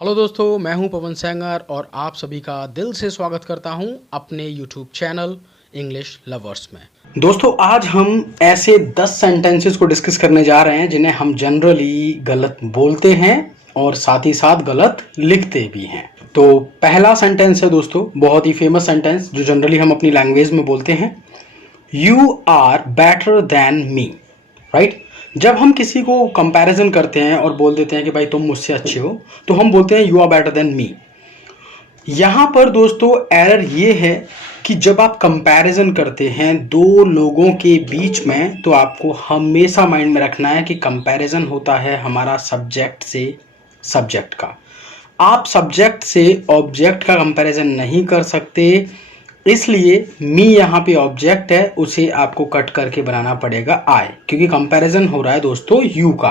Hello दोस्तों, मैं हूं पवन सेंगर और आप सभी का दिल से स्वागत करता हूं अपने यूट्यूब चैनल इंग्लिश लवर्स में। दोस्तों, आज हम ऐसे 10 सेंटेंसेस को डिस्कस करने जा रहे हैं जिन्हें हम जनरली गलत बोलते हैं और साथ ही साथ गलत लिखते भी हैं। तो पहला सेंटेंस है दोस्तों, बहुत ही फेमस सेंटेंस जो जनरली हम अपनी लैंग्वेज में बोलते हैं, you are better than me. Right? जब हम किसी को कंपैरिजन करते हैं और बोल देते हैं कि भाई तुम मुझसे अच्छे हो, तो हम बोलते हैं you are better than me. यहां पर दोस्तों एरर ये है कि जब आप कंपैरिजन करते हैं दो लोगों के बीच में, तो आपको हमेशा माइंड में रखना है कि कंपैरिजन होता है हमारा सब्जेक्ट से सब्जेक्ट का। आप सब्जेक्ट से ऑब्जेक्ट का कंपैरिजन नहीं कर सकते, इसलिए मी यहाँ पे ऑब्जेक्ट है, उसे आपको कट करके बनाना पड़ेगा आई, क्योंकि कंपैरिजन हो रहा है दोस्तों यू का।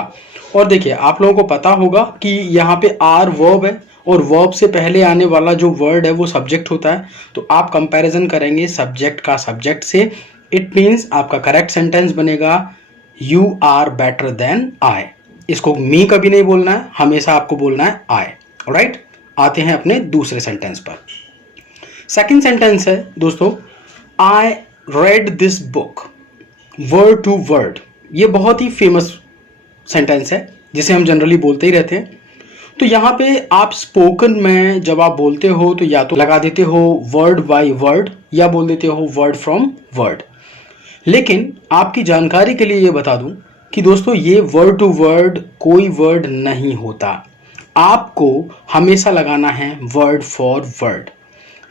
और देखिए, आप लोगों को पता होगा कि यहाँ पे आर वर्ब है और वर्ब से पहले आने वाला जो वर्ड है वो सब्जेक्ट होता है। तो आप कंपैरिजन करेंगे सब्जेक्ट का सब्जेक्ट से, इट मीन्स आपका करेक्ट सेंटेंस बनेगा you are better than I. इसको मी कभी नहीं बोलना है, हमेशा आपको बोलना है आई। ऑलराइट, आते हैं अपने दूसरे सेंटेंस पर। सेकेंड सेंटेंस है दोस्तों, I read this book word to word. ये बहुत ही फेमस सेंटेंस है जिसे हम जनरली बोलते ही रहते हैं। तो यहाँ पे आप स्पोकन में जब आप बोलते हो तो या तो लगा देते हो वर्ड बाय वर्ड या बोल देते हो वर्ड फ्रॉम वर्ड। लेकिन आपकी जानकारी के लिए ये बता दूं कि दोस्तों ये वर्ड टू वर्ड कोई वर्ड नहीं होता, आपको हमेशा लगाना है वर्ड फॉर वर्ड।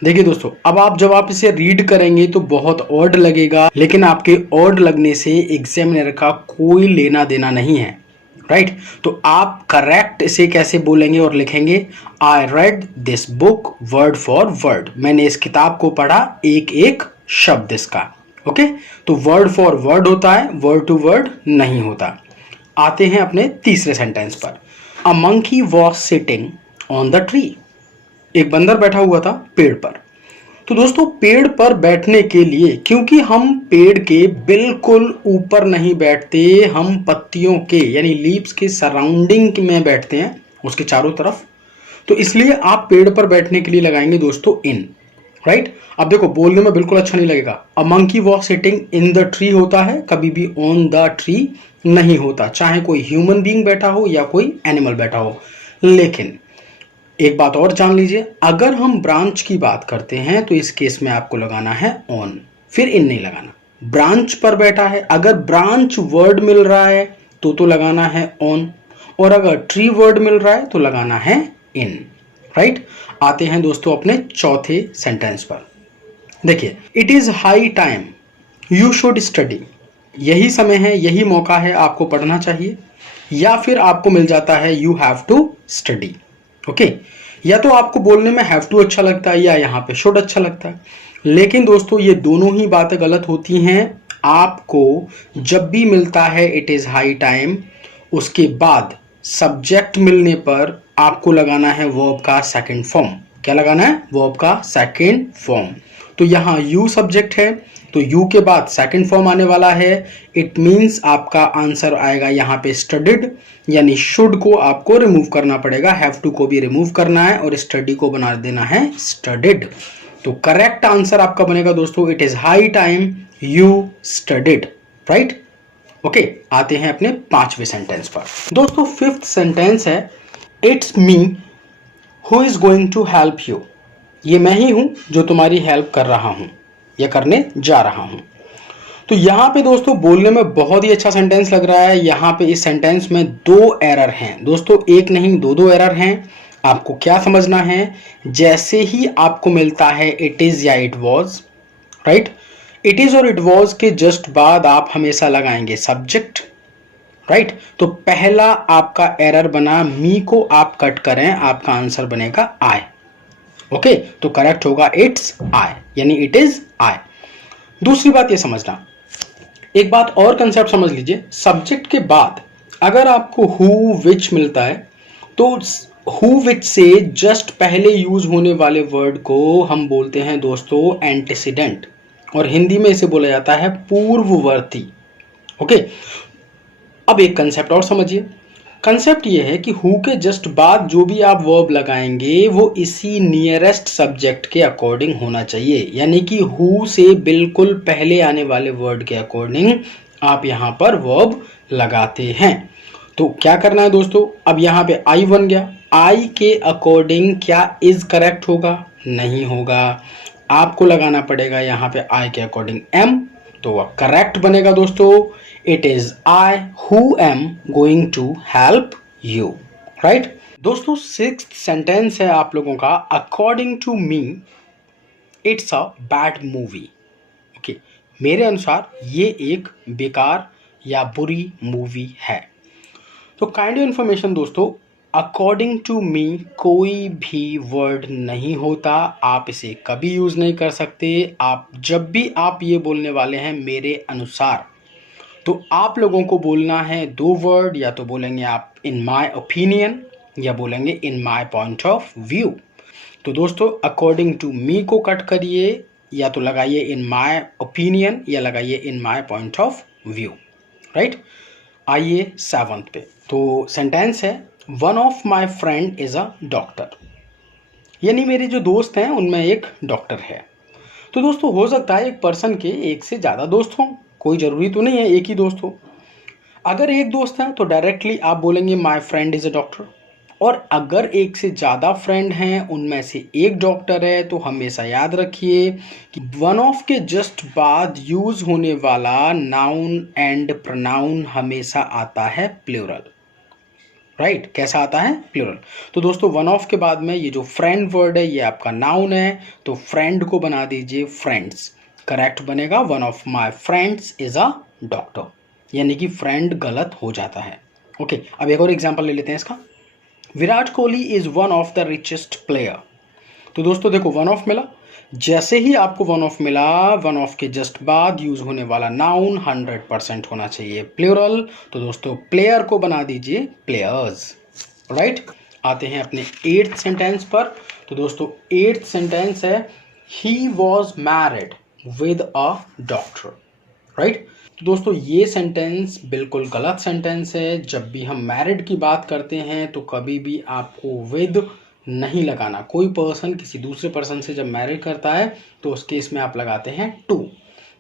देखिए दोस्तों, अब जब आप इसे रीड करेंगे तो बहुत ऑड लगेगा, लेकिन आपके ऑड लगने से एग्जामिनर का कोई लेना देना नहीं है। राइट? तो आप करेक्ट इसे कैसे बोलेंगे और लिखेंगे, आई read this book word for word. मैंने इस किताब को पढ़ा एक एक शब्द इसका। ओके? तो वर्ड फॉर वर्ड होता है, वर्ड टू वर्ड नहीं होता। आते हैं अपने तीसरे सेंटेंस पर। A monkey was sitting on the tree. एक बंदर बैठा हुआ था पेड़ पर। तो दोस्तों, पेड़ पर बैठने के लिए, क्योंकि हम पेड़ के बिल्कुल ऊपर नहीं बैठते, हम पत्तियों के यानी लीव्स के सराउंडिंग में बैठते हैं, उसके चारों तरफ, तो इसलिए आप पेड़ पर बैठने के लिए लगाएंगे दोस्तों इन। राइट? अब देखो, बोलने में बिल्कुल अच्छा नहीं लगेगा। A monkey was sitting in the tree होता है, कभी भी ऑन द ट्री नहीं होता, चाहे कोई ह्यूमन बीइंग बैठा हो या कोई एनिमल बैठा हो। लेकिन एक बात और जान लीजिए, अगर हम ब्रांच की बात करते हैं तो इस केस में आपको लगाना है ऑन, फिर इन नहीं लगाना। ब्रांच पर बैठा है, अगर ब्रांच वर्ड मिल रहा है तो लगाना है ऑन, और अगर ट्री वर्ड मिल रहा है तो लगाना है इन। राइट? आते हैं दोस्तों अपने चौथे सेंटेंस पर। देखिए, it is high time you should study. यही समय है, यही मौका है, आपको पढ़ना चाहिए, या फिर आपको मिल जाता है you have to study. Okay? या तो आपको बोलने में हैव टू अच्छा लगता है या यहाँ पे शुड अच्छा लगता है, लेकिन दोस्तों ये दोनों ही बातें गलत होती हैं। आपको जब भी मिलता है इट इज हाई टाइम, उसके बाद सब्जेक्ट मिलने पर आपको लगाना है वर्ब का सेकंड फॉर्म। क्या लगाना है? वर्ब का सेकंड फॉर्म। तो यहाँ यू सब्जेक्ट है, तो यू के बाद सेकंड फॉर्म आने वाला है, इट मीन्स आपका आंसर आएगा यहाँ पे स्टडीड, यानी शुड को आपको रिमूव करना पड़ेगा, हैव टू को भी रिमूव करना है और स्टडी को बना देना है स्टडीड। तो करेक्ट आंसर आपका बनेगा दोस्तों, it is high time you studied. Right? Okay, आते हैं अपने पांचवें सेंटेंस पर। दोस्तों, फिफ्थ सेंटेंस है, it's me who is going to help you. ये मैं ही हूं जो तुम्हारी हेल्प कर रहा हूं या करने जा रहा हूं। तो यहां पे दोस्तों बोलने में बहुत ही अच्छा सेंटेंस लग रहा है। यहां पे इस सेंटेंस में दो एरर हैं दोस्तों, एक नहीं दो एरर हैं। आपको क्या समझना है, जैसे ही आपको मिलता है इट इज या it was, right, it is और इट वॉज के जस्ट बाद आप हमेशा लगाएंगे सब्जेक्ट। राइट? तो पहला आपका एरर बना, मी को आप कट करें, आपका आंसर बनेगा आई। ओके? तो करेक्ट होगा इट्स आई, यानी इट इज आई। दूसरी बात ये समझना, एक बात और कंसेप्ट समझ लीजिए, सब्जेक्ट के बाद अगर आपको हु विच मिलता है तो हु विच से जस्ट पहले यूज होने वाले वर्ड को हम बोलते हैं दोस्तों एंटीसीडेंट, और हिंदी में इसे बोला जाता है पूर्ववर्ती। ओके? अब एक कंसेप्ट और समझिए, कंसेप्ट ये है कि हु के जस्ट बाद जो भी आप वर्ब लगाएंगे वो इसी नियरेस्ट सब्जेक्ट के अकॉर्डिंग होना चाहिए, यानी कि हु से बिल्कुल पहले आने वाले वर्ड के अकॉर्डिंग आप यहाँ पर वर्ब लगाते हैं। तो क्या करना है दोस्तों, अब यहाँ पे आई बन गया, आई के अकॉर्डिंग क्या इज करेक्ट होगा, नहीं होगा, आपको लगाना पड़ेगा यहाँ पे आई के अकॉर्डिंग एम, तो वह करेक्ट बनेगा दोस्तों। It is I who am going to help you, right. दोस्तों सिक्स्थ सेंटेंस है आप लोगों का, according to me it's a bad movie. Okay, मेरे अनुसार ये एक बेकार या बुरी मूवी है। तो काइंड ऑफ इन्फॉर्मेशन दोस्तों, अकॉर्डिंग टू मी कोई भी वर्ड नहीं होता, आप इसे कभी यूज़ नहीं कर सकते। आप जब भी आप ये बोलने वाले हैं मेरे अनुसार, तो आप लोगों को बोलना है दो वर्ड, या तो बोलेंगे आप इन माय ओपिनियन या बोलेंगे in my point of view. तो दोस्तों अकॉर्डिंग टू मी को कट करिए, या तो लगाइए इन माय ओपिनियन या लगाइए in my point of view, right. आइए सेवंथ पे, तो सेंटेंस है one of my friend is a doctor, यानी मेरे जो दोस्त हैं उनमें एक डॉक्टर है। तो दोस्तों हो सकता है एक पर्सन के एक से ज़्यादा दोस्त हों, कोई ज़रूरी तो नहीं है एक ही दोस्त हो। अगर एक दोस्त है तो डायरेक्टली आप बोलेंगे my friend is a doctor, और अगर एक से ज़्यादा फ्रेंड हैं उनमें से एक डॉक्टर है, तो हमेशा याद रखिए कि वन ऑफ के जस्ट बाद यूज़ होने वाला नाउन एंड प्रोनाउन हमेशा आता है प्लूरल, राइट। कैसा आता है, प्लूरल। तो दोस्तों वन ऑफ के बाद में ये जो फ्रेंड वर्ड है ये आपका नाउन है, तो फ्रेंड को बना दीजिए फ्रेंड्स, करेक्ट बनेगा one of my friends is a doctor, यानी कि फ्रेंड गलत हो जाता है। ओके, अब एक और एग्जांपल ले लेते हैं इसका। Virat Kohli is one of the richest player. तो दोस्तों देखो वन ऑफ मिला, जैसे ही आपको वन ऑफ मिला, वन ऑफ के जस्ट बाद यूज होने वाला नाउन 100% होना चाहिए प्लूरल, तो दोस्तों प्लेयर को बना दीजिए प्लेयर्स, राइट। आते हैं अपने एट्थ सेंटेंस पर। तो दोस्तों एट्थ सेंटेंस है ही was married with a doctor, right. तो दोस्तों ये सेंटेंस बिल्कुल गलत सेंटेंस है। जब भी हम मैरिड की बात करते हैं तो कभी भी आपको विद नहीं लगाना। कोई पर्सन किसी दूसरे पर्सन से जब मैरिड करता है तो उस केस में आप लगाते हैं टू,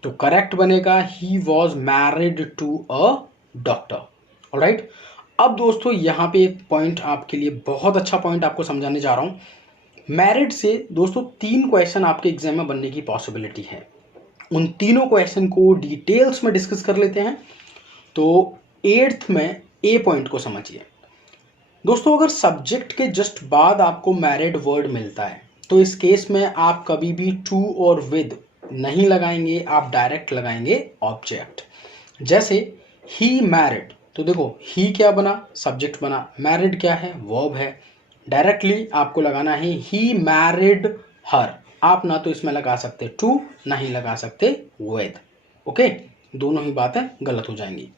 तो करेक्ट बनेगा he was married to a doctor, alright. अब दोस्तों यहाँ पे एक पॉइंट आपके लिए, बहुत अच्छा पॉइंट आपको समझाने जा रहा हूँ। मैरिड से दोस्तों 3 क्वेश्चन आपके एग्जाम में बनने की पॉसिबिलिटी है, उन तीनों क्वेश्चन को डिटेल्स में डिस्कस कर लेते हैं। तो एट्थ में ए पॉइंट को समझिए दोस्तों, अगर सब्जेक्ट के जस्ट बाद आपको मैरिड वर्ड मिलता है तो इस केस में आप कभी भी टू और विद नहीं लगाएंगे, आप डायरेक्ट लगाएंगे ऑब्जेक्ट। जैसे ही मैरिड, तो देखो ही क्या बना, सब्जेक्ट बना, मैरिड क्या है, वर्ब है, डायरेक्टली आपको लगाना है ही मैरिड हर। आप ना तो इसमें लगा सकते टू, ना ही लगा सकते विद, ओके, दोनों ही बातें गलत हो जाएंगी।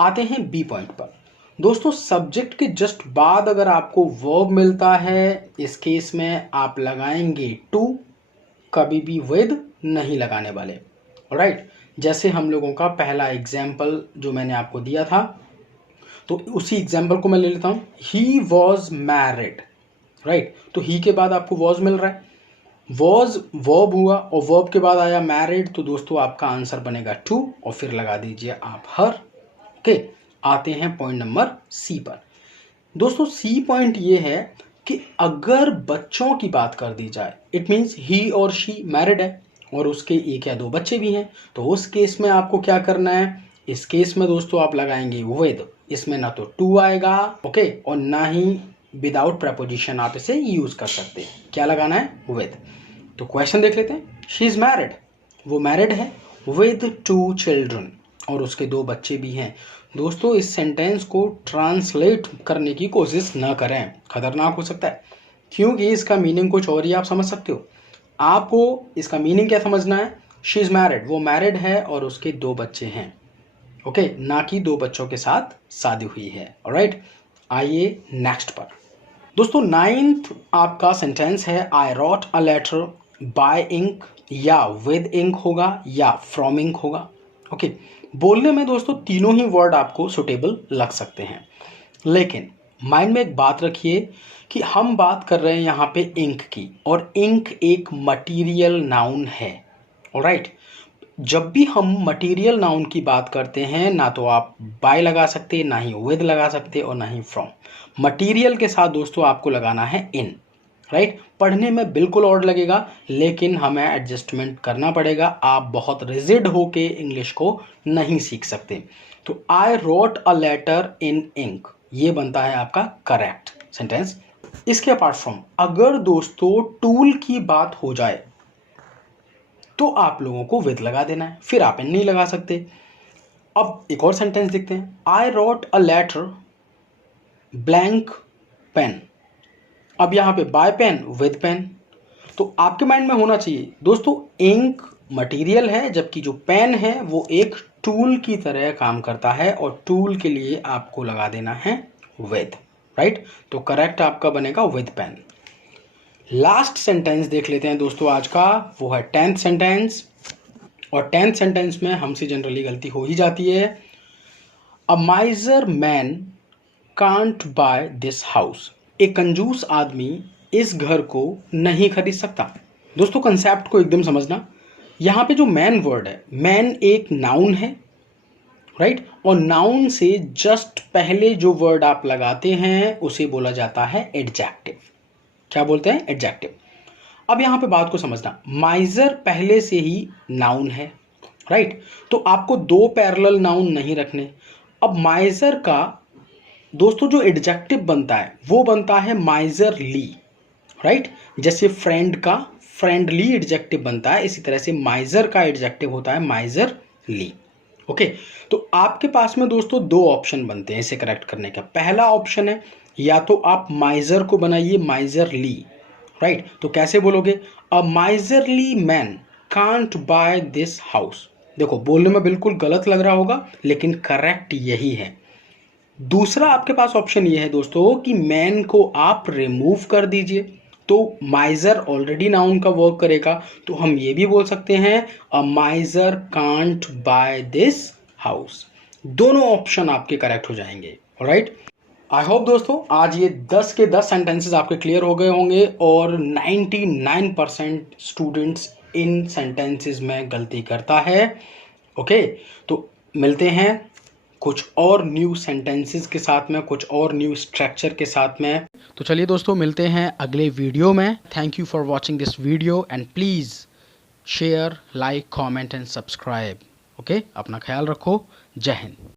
आते हैं बी पॉइंट पर। दोस्तों सब्जेक्ट के जस्ट बाद अगर आपको वर्ब मिलता है, इस केस में आप लगाएंगे टू, कभी भी विद नहीं लगाने वाले, राइट। जैसे हम लोगों का पहला एग्जाम्पल जो मैंने आपको दिया था, तो उसी एग्जाम्पल को मैं ले लेता हूँ। ही वॉज मैरिड, राइट। तो ही के बाद आपको वॉज मिल रहा है, वॉज वर्ब हुआ और वर्ब के बाद आया मैरिड, तो दोस्तों आपका आंसर बनेगा टू और फिर लगा दीजिए आप हर, ओके। आते हैं पॉइंट नंबर सी पर। दोस्तों सी पॉइंट ये है कि अगर बच्चों की बात कर दी जाए, इट मीन्स ही और शी मैरिड है और उसके एक या दो बच्चे भी हैं, तो उस केस में आपको क्या करना है, इस केस में दोस्तों आप लगाएंगे विद, इसमें ना तो टू आएगा, ओके, और ना ही विदाउट प्रपोजिशन आप इसे यूज कर सकते हैं। क्या लगाना है, विद। तो क्वेश्चन देख लेते हैं। शी इज मैरिड, वो मैरिड है विद 2 चिल्ड्रन, और उसके 2 बच्चे भी हैं। दोस्तों इस सेंटेंस को ट्रांसलेट करने की कोशिश ना करें, खतरनाक हो सकता है, क्योंकि इसका मीनिंग कुछ और ही आप समझ सकते हो। आपको इसका मीनिंग क्या समझना है, शी इज मैरिड, वो मैरिड है और उसके 2 बच्चे हैं, ओके, ना कि 2 बच्चों के साथ शादी हुई है, ऑलराइट। आइए नेक्स्ट पर। दोस्तों 9th आपका सेंटेंस है I wrote a letter by ink, या विद इंक होगा या फ्रॉम इंक होगा, ओके। बोलने में दोस्तों तीनों ही वर्ड आपको सुटेबल लग सकते हैं। लेकिन माइंड में एक बात रखिए कि हम बात कर रहे हैं यहाँ पे इंक की, और इंक एक मटीरियल नाउन है। ऑलराइट, जब भी हम मटीरियल नाउन की बात करते हैं, ना तो आप बाय लगा सकते, ना ही विद लगा सकते, और ना ही फ्रॉम। मटीरियल के साथ दोस्तों आपको लगाना है इन। राइट, पढ़ने में बिल्कुल ऑड लगेगा, लेकिन हमें एडजस्टमेंट करना पड़ेगा। आप बहुत रिजिड होके इंग्लिश को नहीं सीख सकते। तो I wrote a letter in ink, ये बनता है आपका करेक्ट सेंटेंस। इसके अपार्ट फ्रॉम, अगर दोस्तों टूल की बात हो जाए तो आप लोगों को विद लगा देना है, फिर आप इन नहीं लगा सकते। अब एक और सेंटेंस देखते हैं। I wrote a letter blank pen. अब यहां पे बाय पेन, विद पेन। तो आपके माइंड में होना चाहिए दोस्तों, इंक मटेरियल है, जबकि जो पेन है वो एक टूल की तरह काम करता है, और टूल के लिए आपको लगा देना है विद। राइट, तो करेक्ट आपका बनेगा विद पेन। लास्ट सेंटेंस देख लेते हैं दोस्तों आज का, वो है 10th सेंटेंस। और 10th सेंटेंस में हमसे जनरली गलती हो ही जाती है। A miser man can't buy this house. एक कंजूस आदमी इस घर को नहीं खरीद सकता। दोस्तों कंसेप्ट को एकदम समझना, यहाँ पे जो मैन वर्ड है, मैन एक नाउन है। राइट, और नाउन से जस्ट पहले जो वर्ड आप लगाते हैं उसे बोला जाता है एडजेक्टिव। क्या बोलते हैं? एडजेक्टिव। अब यहां पे बात को समझना, माइजर पहले से ही नाउन है। राइट, तो आपको दो पैरेलल नाउन नहीं रखने। अब माइजर का दोस्तों जो एडजेक्टिव बनता है वो बनता है माइजरली। राइट, जैसे फ्रेंड का फ्रेंडली एडजेक्टिव बनता है, इसी तरह से माइजर का एडजेक्टिव होता है माइजरली। ओके, तो आपके पास में दोस्तों दो ऑप्शन बनते हैं इसे करेक्ट करने का। पहला ऑप्शन है, या तो आप माइजर को बनाइए माइजरली। राइट, तो कैसे बोलोगे? A miserly man can't buy this house. देखो बोलने में बिल्कुल गलत लग रहा होगा, लेकिन करेक्ट यही है। दूसरा आपके पास ऑप्शन ये है दोस्तों कि मैन को आप रिमूव कर दीजिए, तो माइजर ऑलरेडी नाउन का वर्क करेगा, तो हम ये भी बोल सकते हैं a miser can't buy this house. दोनों ऑप्शन आपके करेक्ट हो जाएंगे। ऑलराइट, आई होप दोस्तों आज ये 10 के 10 सेंटेंसेस आपके क्लियर हो गए होंगे, और 99% स्टूडेंट्स इन सेंटेंसेस में गलती करता है। ओके, तो मिलते हैं कुछ और न्यू सेंटेंसेस के साथ में, कुछ और न्यू स्ट्रक्चर के साथ में। तो चलिए दोस्तों मिलते हैं अगले वीडियो में। Thank you for watching this video, and please share, like, comment and subscribe. Okay, अपना ख्याल रखो। जय हिंद।